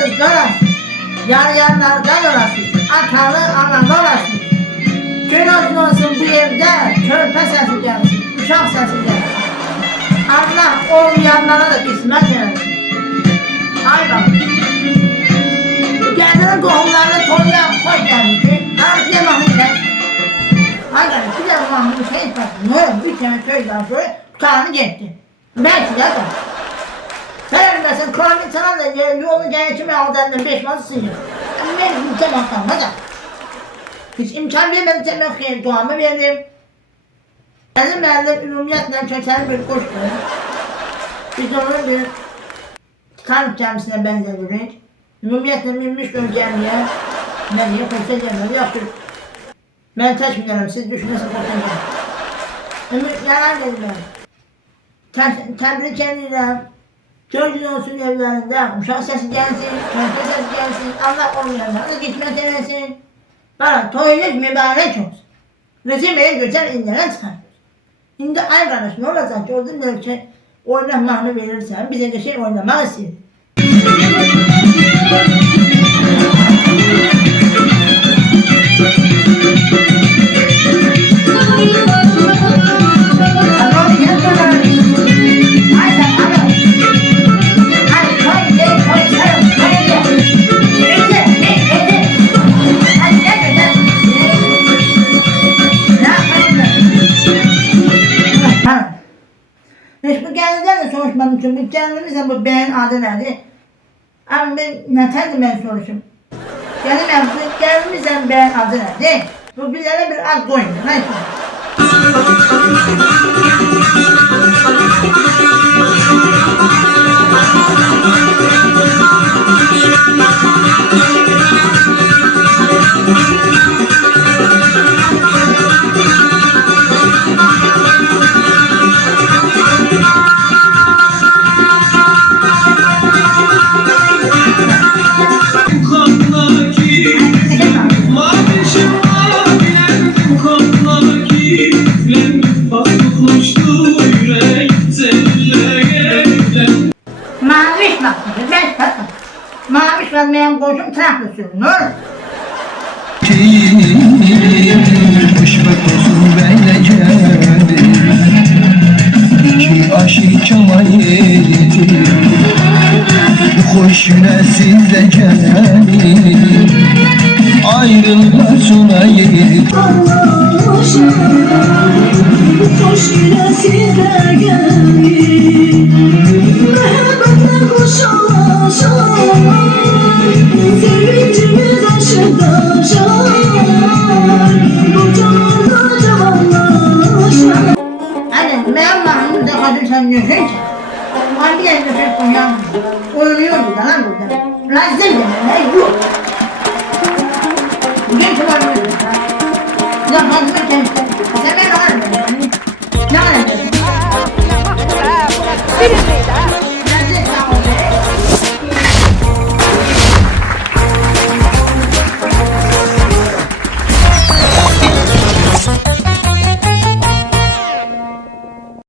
Kız dolaşsın. Yarıyanlardan olasın. Atalı analı olasın. Gün olsun bu evde körpe sesi gelsin. Uşaq sesi gelsin. Allah olmayanlara da kısmet versin. Ay bak. Kendinin qohumlarını toyuya koy gelmişsin. Artıya mahmut et. Ay gelmiş bir de mahmut şey etmesin. Ne olur bir tane köyden sonra kanı gitti. Belki de da. Sen bilmesin kronik sana da yolu genetimi aldığında 5 malı sıyır. Benim ülkem kalmadı. Hiç imkan vermedim demek ki duamı verdim. Benim elimde ümumiyetle kötü bir kuştu. Biz onu bir kalp camisine benzedirik. Ümumiyetle minmiş bir camiye nereye koysa camiye yoktur. Ben taşmıyorum, siz düşünesin koysa yalan dedim ben. Tebrik ederim. Çocuğun olsun evlerinde, uşak sesi gelsin, körpe sesi gelsin, Allah olmayanlara gitme demesin. Bana toyunuz mübarek olsun. Resimeye güzel indiren çıkar. Şimdi ay kardeş ne olacak ki orada ne ki oynamağını verirsen bize de şey oynamak istiyor. Bu geldiler de soruşmam için bu kendimizle bu beyin adı nedir? Ama ben neterdi ben soruşum. Kendimizle beyin adı nedir? Bu bizlere bir ad koyun. Neyse. Maviş var benim koşum traklı sürünür. Kışmak olsun böyle geldi ki aşık çamaydı hoş nesilde geldi ayrılıklar sona yedi hoş nesilde geldi mehbetle koşalaşan sevincimiz aşırdaşar bu canlı cavanlaşar. Hani ben Mahmut'da kadın sanmıyorsun ki. Hangi yerinde söz koyan oynuyor burada lan burada. Lazım deme yok. Genç var mı?